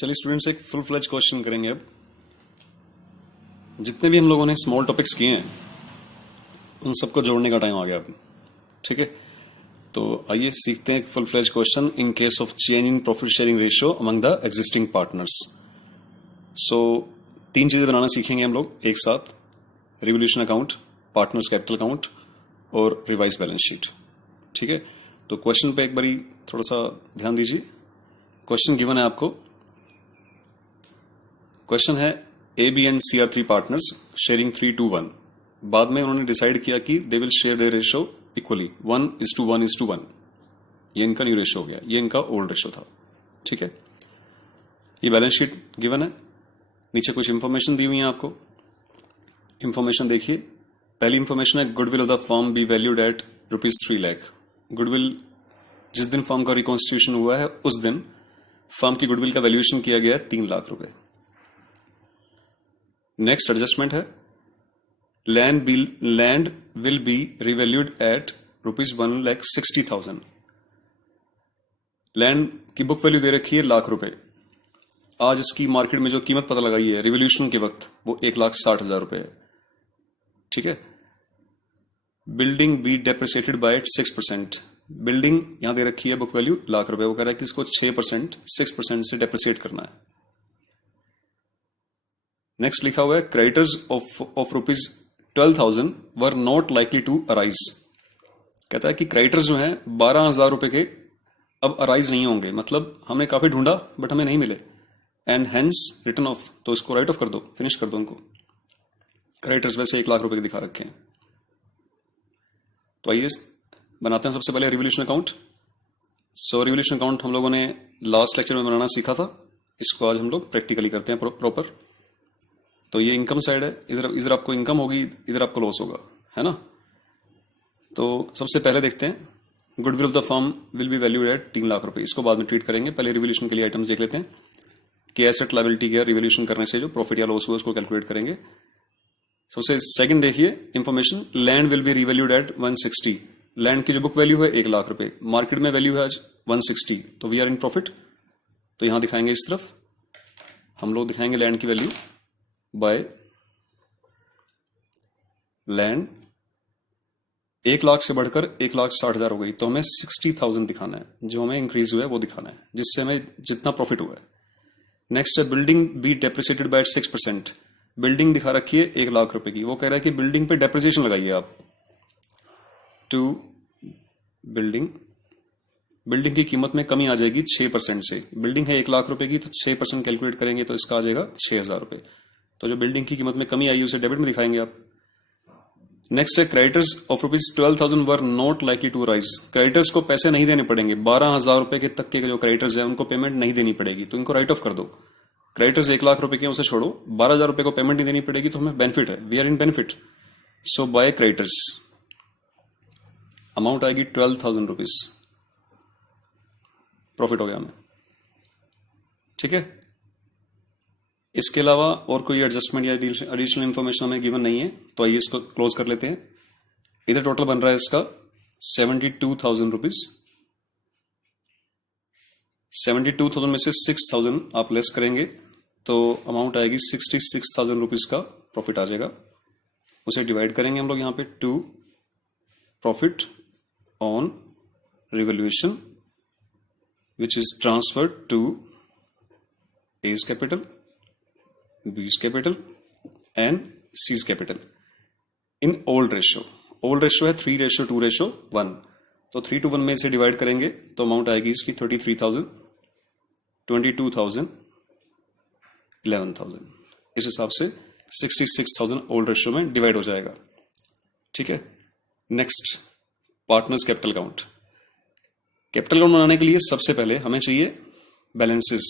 चलिए स्टूडेंट्स, एक full fledged question करेंगे अब। जितने भी हम लोगों ने स्मॉल टॉपिक्स किए हैं उन सबको जोड़ने का टाइम आ गया अब। ठीक है, तो आइए सीखते हैं एक full fledged question in case of change in profit sharing ratio among the existing partners. So 3 चीजें बनाना सीखेंगे हम लोग एक साथ: revolution account, partners capital account और रिवाइज बैलेंस शीट। ठीक है, तो क्वेश्चन पे एक बारी थोड़ा सा ध्यान दीजिए। क्वेश्चन गिवन है आपको। क्वेश्चन है A B and C are 3 partners sharing 3:1। बाद में उन्होंने डिसाइड किया कि they will share their ratio equally 1:1:1। ये इनका न्यू रेशियो हो गया, ये इनका ओल्ड रेशियो था। ठीक है, ये बैलेंस शीट गिवन है। नीचे कुछ इंफॉर्मेशन दी हुई है आपको। इंफॉर्मेशन देखिए। पहली इंफॉर्मेशन है goodwill of the firm be valued at ₹3 lakh. Goodwill जिस दिन फर्म का रिकॉन्स्टिट्यूशन हुआ है उस दिन फर्म की गुडविल का वैल्यूएशन किया गया है 3 लाख रुपए। नेक्स्ट एडजस्टमेंट है land will be revalued at ₹1,60,000। Land की बुक वैल्यू दे रखी है लाख रुपए। आज इसकी मार्केट में जो कीमत पता लगाई है रिवोल्यूशन के वक्त वो 1,60,000 रुपए है। ठीक है, building be depreciated by 6%। Building यहां दे रखी है बुक वैल्यू लाख रुपए, वो कह रहा है कि इसको 6% से डेप्रिसिएट करना है। नेक्स्ट लिखा हुआ है creditors of ₹12,000 were not likely to arise. कहता है कि क्रेडिटर्स जो हैं 12,000 रुपए के अब अराइज नहीं होंगे, मतलब हमने काफी ढूंढा बट हमें नहीं मिले, एंड हेंस रिटर्न ऑफ। तो इसको राइट ऑफ कर दो, फिनिश कर दो उनको। क्रेडिटर्स वैसे 1 लाख रुपए के दिखा रखे हैं। तो आइए बनाते हैं सबसे पहले रिवोल्यूशन अकाउंट। सो रिवोल्यूशन अकाउंट हम लोगों ने लास्ट लेक्चर में बनाना सीखा था, इसको आज हम लोग प्रैक्टिकली करते हैं प्रॉपर। तो ये इनकम साइड है, इधर आपको इनकम होगी, इधर आपको लॉस होगा, है ना। तो सबसे पहले देखते हैं goodwill of the firm will be valued at 3 lakh रुपए। इसको बाद में ट्रीट करेंगे, पहले रिवोल्यूशन के लिए आइटम्स देख लेते हैं कि एसेट लायबिलिटी क्या रिवोल्यूशन करने से जो प्रॉफिट या लॉस हुआ उसको कैलकुलेट करेंगे। सबसे सेकंड देखिए information, land will be revalued at 160। Land की जो बुक वैल्यू है 1 लाख रुपए, मार्केट में वैल्यू है आज 160, तो वी आर इन प्रॉफिट। तो यहां दिखाएंगे इस तरफ हम लोग दिखाएंगे लैंड की वैल्यू बाय लैंड 1 लाख से बढ़कर 1,60,000 हो गई, तो हमें 60,000 दिखाना है। जो हमें इंक्रीज हुआ है वो दिखाना है, जिससे हमें जितना प्रॉफिट हुआ है। नेक्स्ट है building be depreciated by 6%। Building दिखा रखी है 1 लाख रुपए की, वो कह रहा है कि बिल्डिंग पे डेप्रिसिएशन लगाइए आप। टू बिल्डिंग की कीमत में कमी आ जाएगी 6% से। बिल्डिंग है 1 लाख रुपए की, तो 6% कैलकुलेट करेंगे तो इसका आ जाएगा 6,000 रुपए। तो जो बिल्डिंग की कीमत में कमी आई उसे डेबिट में दिखाएंगे आप। नेक्स्ट है creditors of ₹12,000 were not likely to rise. Creditors को पैसे नहीं देने पड़ेंगे, 12,000 रुपए के तक के जो क्रेडिटर्स हैं उनको पेमेंट नहीं देनी पड़ेगी, तो इनको राइट ऑफ कर दो। क्रेडिटर्स 1 लाख रुपए के उसे छोड़ो, 12,000 रुपए को पेमेंट नहीं देनी पड़ेगी, तो हमें बेनिफिट है, we are in benefit. So by creditors amount आएगी 12,000 रुपीज, प्रॉफिट हो गया हमें। ठीक है, इसके अलावा और कोई एडजस्टमेंट या एडिशनल इंफॉर्मेशन हमें गिवन नहीं है, तो आइए इसको क्लोज कर लेते हैं। इधर टोटल बन रहा है इसका 72,000 रुपीज। 72,000 में से 6,000 आप लेस करेंगे तो अमाउंट आएगी 66,000 रुपीज का प्रॉफिट आ जाएगा। उसे डिवाइड करेंगे हम लोग यहाँ पे 2 profit on revolution which is transferred to A's capital, B's capital and C's capital in old ratio। Old ratio है 3:2:1, तो 3:1 में से डिवाइड करेंगे तो अमाउंट आएगी इसकी 33,000, 22,000, 11,000। इस हिसाब से 66,000 ओल्ड रेशियो में डिवाइड हो जाएगा। ठीक है, next partners capital account. Capital account बनाने के लिए सबसे पहले हमें चाहिए बैलेंसेस,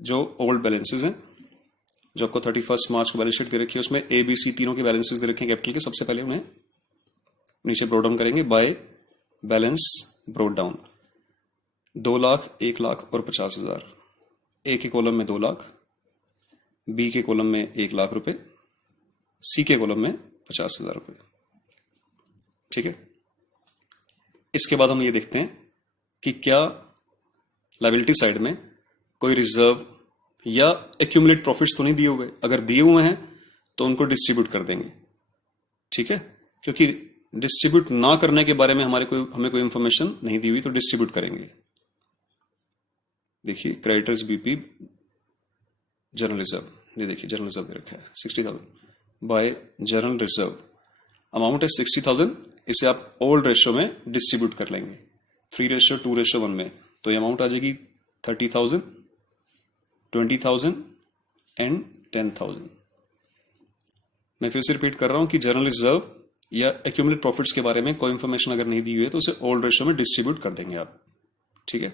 जो ओल्ड बैलेंसेस हैं, जो आपको 31 मार्च को बैलेंस शीट दे रखी है, उसमें ए बी सी तीनों के बैलेंसेस दे रखे हैं कैपिटल के। सबसे पहले उन्हें नीचे ब्रोड डाउन करेंगे by balance broad down. 2 lakh, 1 lakh और 50,000। ए के कॉलम में 2 लाख, बी के कॉलम में 1 लाख रुपए, सी के कॉलम में 50,000 रुपए। ठीक है, इसके बाद हम ये देखते हैं कि क्या लायबिलिटी साइड में कोई रिजर्व या एक्यूमुलेट प्रॉफिट्स तो नहीं दिए हुए, अगर दिए हुए हैं तो उनको डिस्ट्रीब्यूट कर देंगे, ठीक है, क्योंकि डिस्ट्रीब्यूट ना करने के बारे में हमें कोई इंफॉर्मेशन नहीं दी हुई, तो डिस्ट्रीब्यूट करेंगे। देखिए क्रेडिटर्स बीपी जनरल रिजर्व, ये देखिए जनरल रिजर्व दे रखा है 60,000 बाय जनरल रिजर्व, अमाउंट है 60,000, इसे आप ओल्ड रेशियो में डिस्ट्रीब्यूट कर लेंगे 3:2:1 में, तो ये अमाउंट आ जाएगी 30,000, 20,000 एंड 10,000। मैं फिर से रिपीट कर रहा हूं कि जनरल रिजर्व या एक्यूमुलेट प्रॉफिट्स के बारे में कोई इंफॉर्मेशन अगर नहीं दी हुई है तो उसे ओल्ड रेशियो में डिस्ट्रीब्यूट कर देंगे आप, ठीक है।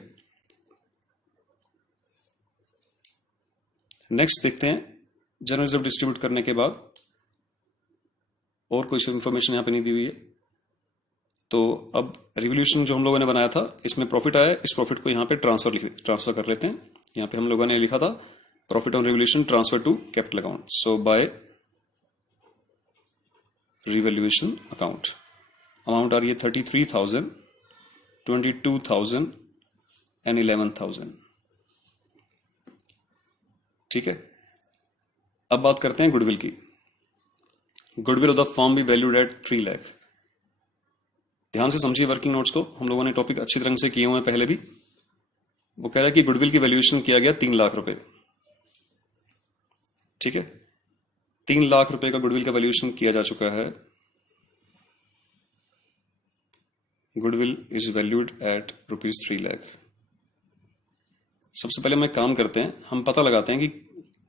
नेक्स्ट देखते हैं, जनरल रिजर्व डिस्ट्रीब्यूट करने के बाद और कुछ इंफॉर्मेशन यहां पे नहीं दी हुई है, तो अब रिवोल्यूशन जो हम लोगों ने बनाया था इसमें प्रॉफिट आया, इस प्रॉफिट को यहां पे ट्रांसफर कर लेते हैं। यहां पे हम लोगों ने लिखा था profit on revolution transfer to capital account, so by revolution account, amount आ रही है 33,000, 22,000 एंड 11,000, ठीक है। अब बात करते हैं गुडविल की। Goodwill of the firm be valued at 3 lakh. ध्यान से समझिए वर्किंग नोट्स को, हम लोगों ने टॉपिक अच्छी तरह से किए हुए हैं पहले भी। वो कह रहा है कि गुडविल की वैल्यूएशन किया गया 3 लाख रुपए, ठीक है, 3 लाख रुपए का गुडविल का वैल्यूएशन किया जा चुका है। Goodwill is valued at ₹3 lakh. सबसे पहले हम एक काम करते हैं, हम पता लगाते हैं कि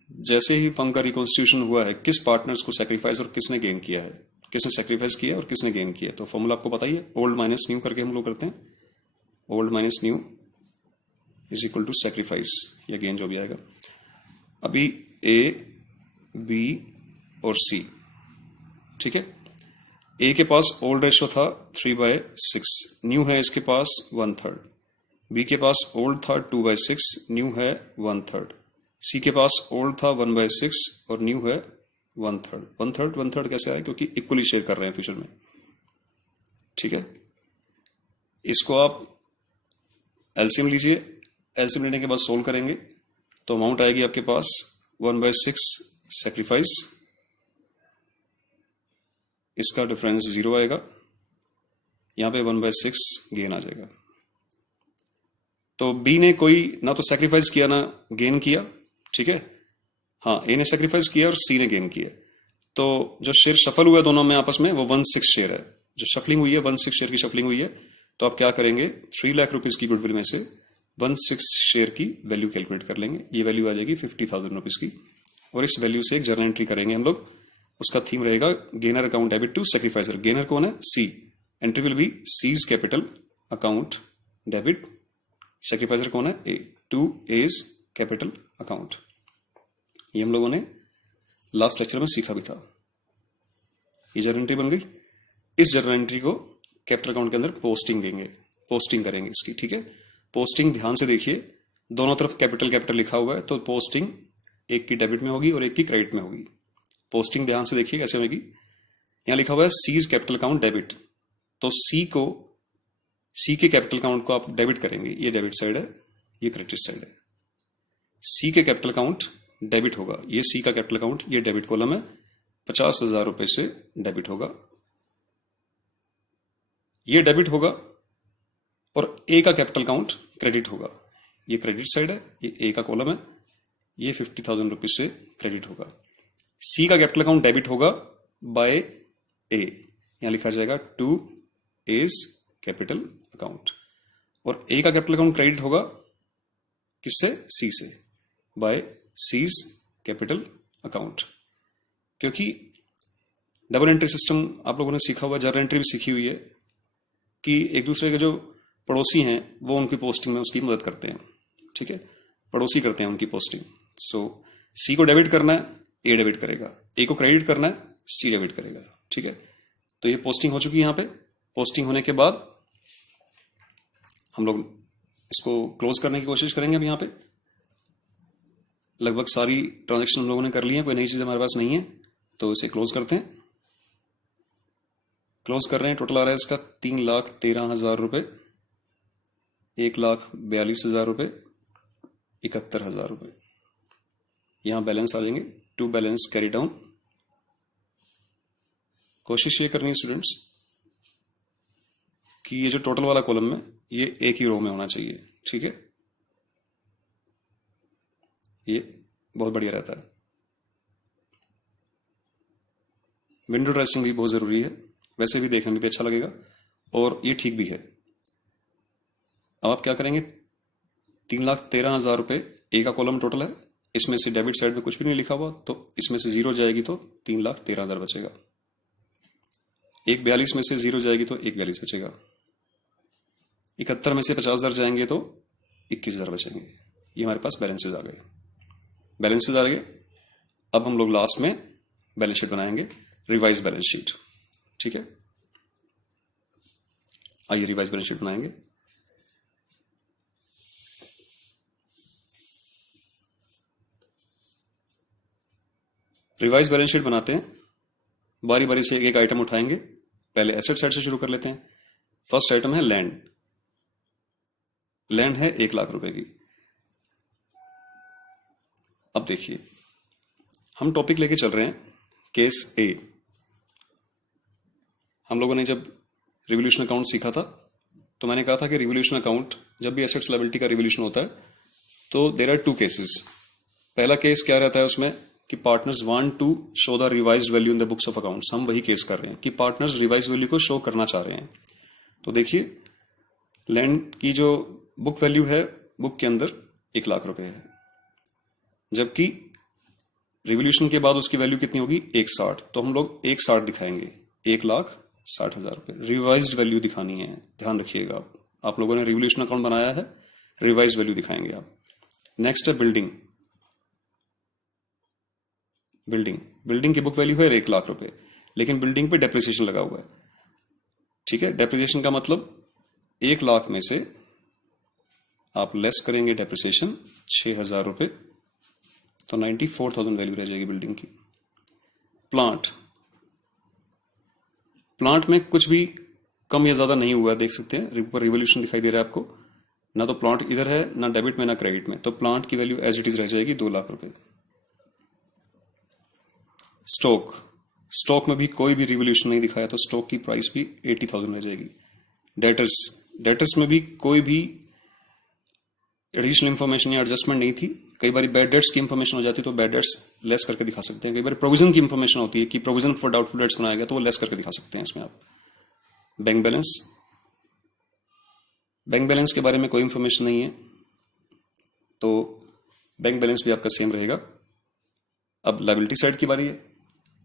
जैसे ही फर्म का रिकॉन्स्टिट्यूशन हुआ है किस पार्टनर्स को सैक्रिफाइस और किसने गेन किया है, किसने सैक्रिफाइस किया और किसने गेन किया। तो फॉर्मूला आपको पता ही है, ओल्ड माइनस न्यू करके हम लोग करते हैं, old minus new is equal to sacrifice या गेन जो भी आएगा। अभी ए, बी और सी, ठीक है। ए के पास ओल्ड रेशियो था 3/6, न्यू है इसके पास 1/3। बी के पास ओल्ड था 2/6, न्यू है 1/3। सी के पास ओल्ड था 1/6 और न्यू है 1/3। 1/3 कैसे आया, क्योंकि इक्वली शेयर कर रहे हैं फ्यूचर में, ठीक है। इसको आप एलसीएम लीजिए, एलसीएम लेने के बाद सोल्व करेंगे तो अमाउंट आएगी आपके पास 1/6 सैक्रिफाइस, इसका डिफरेंस 0 आएगा, यहां पे 1/6 गेन आ जाएगा। तो बी ने कोई ना तो सैक्रिफाइस किया ना गेन किया, ठीक है। हाँ, ए ने सैक्रिफाइस किया और सी ने गेन किया। तो जो शेयर शफल हुआ दोनों में आपस में वो 1/6 शेयर है, जो शफलिंग हुई है 1/6 शेयर की शफलिंग हुई है। तो आप क्या करेंगे, 3 लाख रुपीज की गुडविल में से 1/6 शेयर की वैल्यू कैलकुलेट कर लेंगे, ये वैल्यू आ जाएगी 50,000 रुपीज की, और इस वैल्यू से एक जर्नल एंट्री करेंगे हम लोग। उसका थीम रहेगा gainer account debit to sacrificer. Gainer कौन है, C, entry will be C's capital account debit, sacrificer कौन है, A, to A's capital account. ये हम लोगों ने लास्ट लेक्चर में सीखा भी था। ये जर्नल एंट्री बन गई। इस जर्नल एंट्री को कैपिटल अकाउंट के अंदर पोस्टिंग देंगे, पोस्टिंग करेंगे इसकी, ठीक है। पोस्टिंग ध्यान से देखिए, दोनों तरफ कैपिटल कैपिटल लिखा हुआ है, तो पोस्टिंग एक की डेबिट में होगी और एक की क्रेडिट में होगी। पोस्टिंग ध्यान से देखिए कैसे होगी, यहां लिखा हुआ है सीज कैपिटल अकाउंट डेबिट, तो सी के कैपिटल अकाउंट को आप डेबिट करेंगे, ये डेबिट साइड है, ये क्रेडिट साइड है। सी के कैपिटल अकाउंट डेबिट होगा, ये सी का कैपिटल अकाउंट, ये डेबिट कॉलम है, 50,000 रुपए से डेबिट होगा, ये डेबिट होगा, और ए का कैपिटल अकाउंट क्रेडिट होगा, ये क्रेडिट साइड है, ये ए का कॉलम है, ये 50,000 रुपीज से क्रेडिट होगा। सी का कैपिटल अकाउंट डेबिट होगा बाय ए, यहां लिखा जाएगा टू एज कैपिटल अकाउंट, और ए का कैपिटल अकाउंट क्रेडिट होगा किससे, सी से, बाय सीज कैपिटल अकाउंट। क्योंकि डबल एंट्री सिस्टम आप लोगों ने सीखा हुआ, जर्नल एंट्री भी सीखी हुई है कि एक दूसरे के जो पड़ोसी हैं वो उनकी पोस्टिंग में उसकी मदद करते हैं, ठीक है, पड़ोसी करते हैं उनकी पोस्टिंग। सो सी को डेबिट करना है, ए डेबिट करेगा, ए को क्रेडिट करना है, सी डेबिट करेगा, ठीक है। तो ये पोस्टिंग हो चुकी है। यहां पे पोस्टिंग होने के बाद हम लोग इसको क्लोज करने की कोशिश करेंगे। अब यहां पे लगभग सारी ट्रांजैक्शन हम लोगों ने कर ली है, कोई नई चीज हमारे पास नहीं है, तो इसे क्लोज करते हैं। क्लोज कर रहे हैं, टोटल आ रहा है इसका 3,13,000 रुपए, 1,42,000 रुपए, 71,000 रुपए, यहां बैलेंस आ जाएंगे, टू बैलेंस कैरी डाउन। कोशिश ये करनी है स्टूडेंट्स कि ये जो टोटल वाला कॉलम में ये एक ही रो में होना चाहिए, ठीक है, ये बहुत बढ़िया रहता है। विंडो ड्रेसिंग भी बहुत जरूरी है, वैसे भी देखने में भी अच्छा लगेगा और ये ठीक भी है। अब आप क्या करेंगे, 3,13,000 रुपये ए का कॉलम टोटल है, इसमें से डेबिट साइड में कुछ भी नहीं लिखा हुआ, तो इसमें से जीरो जाएगी तो 3,13,000 बचेगा। 1,42 में से जीरो जाएगी तो 1,42 बचेगा। 71 में से 50,000 जाएंगे तो 21,000 बचेंगे। ये हमारे पास बैलेंसेज आ गए, बैलेंसेज आ गए। अब हम लोग लास्ट में बैलेंस शीट बनाएंगे, रिवाइज बैलेंस शीट, ठीक है। आइए रिवाइज बैलेंस शीट बनाएंगे। रिवाइज बैलेंस शीट बनाते हैं, बारी बारी से एक एक आइटम उठाएंगे। पहले एसेट साइड से शुरू कर लेते हैं। फर्स्ट आइटम है लैंड। लैंड है 1,00,000 रुपए की। अब देखिए, हम टॉपिक लेके चल रहे हैं केस ए। हम लोगों ने जब रिवोल्यूशन अकाउंट सीखा था तो मैंने कहा था कि रिवोल्यूशन अकाउंट जब भी एसेट्स लायबिलिटी का रिवोल्यूशन होता है तो देयर आर टू केसेस। पहला केस क्या रहता है उसमें कि partners want to show the revised value in the books of accounts. हम वही केस कर रहे हैं कि पार्टनर्स रिवाइज वैल्यू को शो करना चाह रहे हैं। तो देखिए, लैंड की जो बुक वैल्यू है बुक के अंदर 1,00,000 रुपए है, जबकि रिवोल्यूशन के बाद उसकी वैल्यू कितनी होगी 1,60। तो हम लोग 1,60 दिखाएंगे, 1,60,000 रुपए रिवाइज्ड वैल्यू दिखानी है। ध्यान रखिएगा, आप लोगों ने रिवोल्यूशन अकाउंट बनाया है, रिवाइज वैल्यू दिखाएंगे आप। नेक्स्ट है बिल्डिंग। बिल्डिंग की बुक वैल्यू है 1,00,000 रुपए, लेकिन बिल्डिंग पे डेप्रिसिएशन लगा हुआ है, ठीक है। डेप्रिसिएशन का मतलब 1,00,000 में से आप लेस करेंगे डेप्रिसिएशन 6,000 रुपए, तो 94,000 वैल्यू रह जाएगी बिल्डिंग की। प्लांट में कुछ भी कम या ज्यादा नहीं हुआ है, देख सकते हैं ऊपर रिवोल्यूशन दिखाई दे रहा है आपको। ना तो प्लांट इधर है, ना डेबिट में ना क्रेडिट में, तो प्लांट की वैल्यू एज इट इज रह जाएगी 2,00,000 रुपए। स्टॉक में भी कोई भी रिवोल्यूशन नहीं दिखाया, तो स्टॉक की प्राइस भी 80,000 रह जाएगी। डेटर्स में भी कोई भी एडिशनल इंफॉर्मेशन या एडजस्टमेंट नहीं थी। कई बार बैड डेट्स की इंफॉर्मेशन हो जाती है तो बैड डेट्स लेस करके दिखा सकते हैं। कई बार प्रोविजन की इंफॉर्मेशन होती है कि प्रोविजन फॉर डाउटफुल डेट्स बनाया गया, तो वो लेस करके दिखा सकते हैं इसमें आप। बैंक बैलेंस के बारे में कोई इंफॉर्मेशन नहीं है, तो बैंक बैलेंस भी आपका सेम रहेगा। अब लायबिलिटी साइड की बारी है।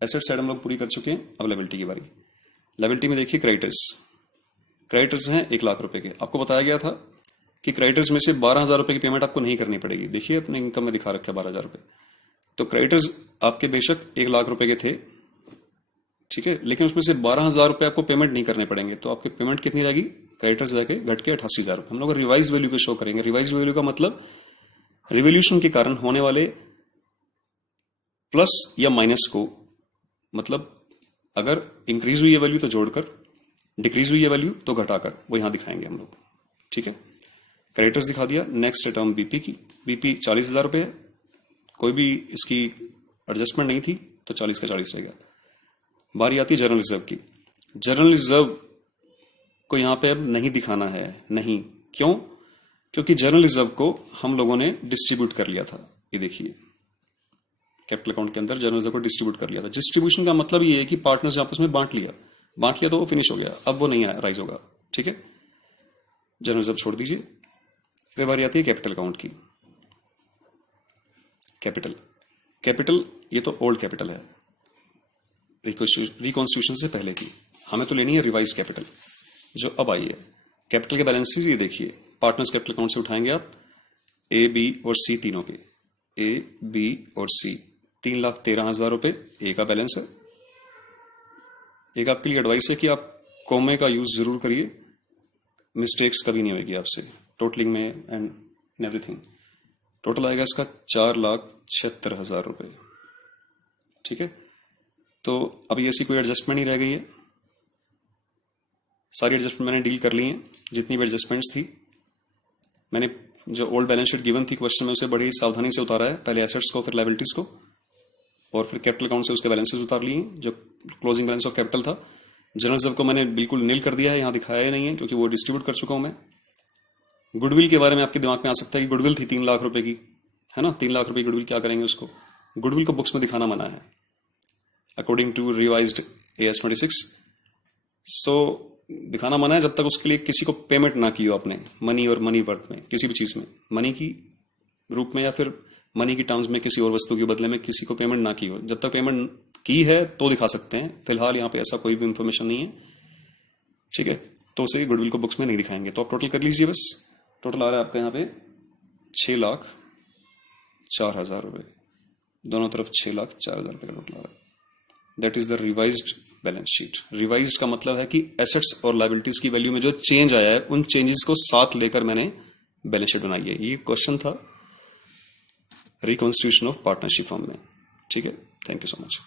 एसेट साइड हम लोग पूरी कर चुके हैं, अब लायबिलिटी की बारी। लायबिलिटी में देखिए क्रेडिटर्स हैं 1,00,000 रुपए के। आपको बताया गया था कि क्रेडिटर्स में से 12,000 रुपए की पेमेंट आपको नहीं करनी पड़ेगी। देखिए अपने इनकम में दिखा रखा है 12,000 रुपए। तो क्रेडिटर्स आपके बेशक 1,00,000 रुपए के थे, ठीक है, लेकिन उसमें से 12,000 रुपए आपको पेमेंट नहीं करने पड़ेंगे। तो आपकी पेमेंट कितनी रहेगी, क्रेडिटर्स जाके घट के 88,000 रुपए। हम लोग रिवाइज वैल्यू को शो करेंगे। रिवाइज वैल्यू का मतलब रिवोल्यूशन के कारण होने वाले प्लस या माइनस को, मतलब अगर इंक्रीज हुई है वैल्यू तो जोड़कर, डिक्रीज हुई है वैल्यू तो घटाकर, वो यहां दिखाएंगे हम लोग, ठीक है। क्रेडिटर्स दिखा दिया। नेक्स्ट टर्म बीपी की। बीपी 40,000 रुपए है, कोई भी इसकी एडजस्टमेंट नहीं थी, तो 40 का 40 रहेगा। बारी आती है जनरल रिजर्व की। जनरल रिजर्व को यहां पे अब नहीं दिखाना है, नहीं, क्यों? क्योंकि जनरल रिजर्व को हम लोगों ने डिस्ट्रीब्यूट कर लिया था। ये देखिए, कैपिटल अकाउंट के अंदर जनरल रिजर्व को डिस्ट्रीब्यूट कर लिया था। डिस्ट्रीब्यूशन का मतलब ये है कि पार्टनर्स आपस में बांट लिया तो वो फिनिश हो गया, अब वो नहीं राइज होगा, ठीक है। जनरल रिजर्व छोड़ दीजिए। फिर बारी आती है कैपिटल अकाउंट की। कैपिटल ये तो ओल्ड कैपिटल है, रिकॉन्स्टिट्यूशन से पहले की। हमें तो लेनी है रिवाइज कैपिटल जो अब आई है। कैपिटल के बैलेंसेस ये देखिए, पार्टनर्स कैपिटल अकाउंट से उठाएंगे आप, ए, बी और सी तीनों के। ए, बी और सी 3,13,000 रुपए ए का बैलेंस है। एक आपके लिए एडवाइस है कि आप कोमे का यूज जरूर करिए, मिस्टेक्स कभी नहीं होगी आपसे टोटलिंग में एंड इन एवरीथिंग। टोटल आएगा इसका 4,76,000 रुपए, ठीक है। तो अभी ऐसी कोई एडजस्टमेंट नहीं रह गई है, सारी एडजस्टमेंट मैंने डील कर ली है। जितनी भी एडजस्टमेंट्स थी मैंने जो ओल्ड बैलेंस शीट गिवन थी क्वेश्चन में उसे बड़ी सावधानी से उतारा है, पहले एसेट्स को फिर लायबिलिटीज को, और फिर कैपिटल अकाउंट से उसके बैलेंसेस उतार लिए जो क्लोजिंग बैलेंस ऑफ कैपिटल था। जनरल रिजर्व को मैंने बिल्कुल नील कर दिया है, यहाँ दिखाया ही नहीं है क्योंकि वो डिस्ट्रीब्यूट कर चुका हूं मैं। गुडविल के बारे में आपके दिमाग में आ सकता है कि गुडविल थी 3 लाख रुपए की, है ना, 3 लाख रुपए की गुडविल, क्या करेंगे उसको? गुडविल को बुक्स में दिखाना मना है अकॉर्डिंग टू रिवाइज्ड AS 26। सो दिखाना मना है जब तक उसके लिए किसी को पेमेंट ना की हो आपने, मनी और मनी वर्थ में, किसी भी चीज में मनी की रूप में या फिर मनी की टर्म्स में किसी और वस्तु के बदले में किसी को पेमेंट ना की हो। जब तक पेमेंट की है तो दिखा सकते हैं, फिलहाल यहाँ पे ऐसा कोई भी इंफॉर्मेशन नहीं है, ठीक है। तो उसे गुडविल को बुक्स में नहीं दिखाएंगे। तो आप टोटल कर लीजिए, बस टोटल आ रहा है आपका यहाँ पे 6,04,000 रुपए, दोनों तरफ 6,04,000 रुपए का टोटल आ रहा है। That is the revised balance sheet. Revised का मतलब है कि एसेट्स और लायबिलिटीज की वैल्यू में जो चेंज आया है उन चेंजेस को साथ लेकर मैंने बैलेंस शीट बनाई है। ये क्वेश्चन था रिकॉन्स्टिट्यूशन ऑफ पार्टनरशिप फॉर्म में, ठीक है। Thank you so much.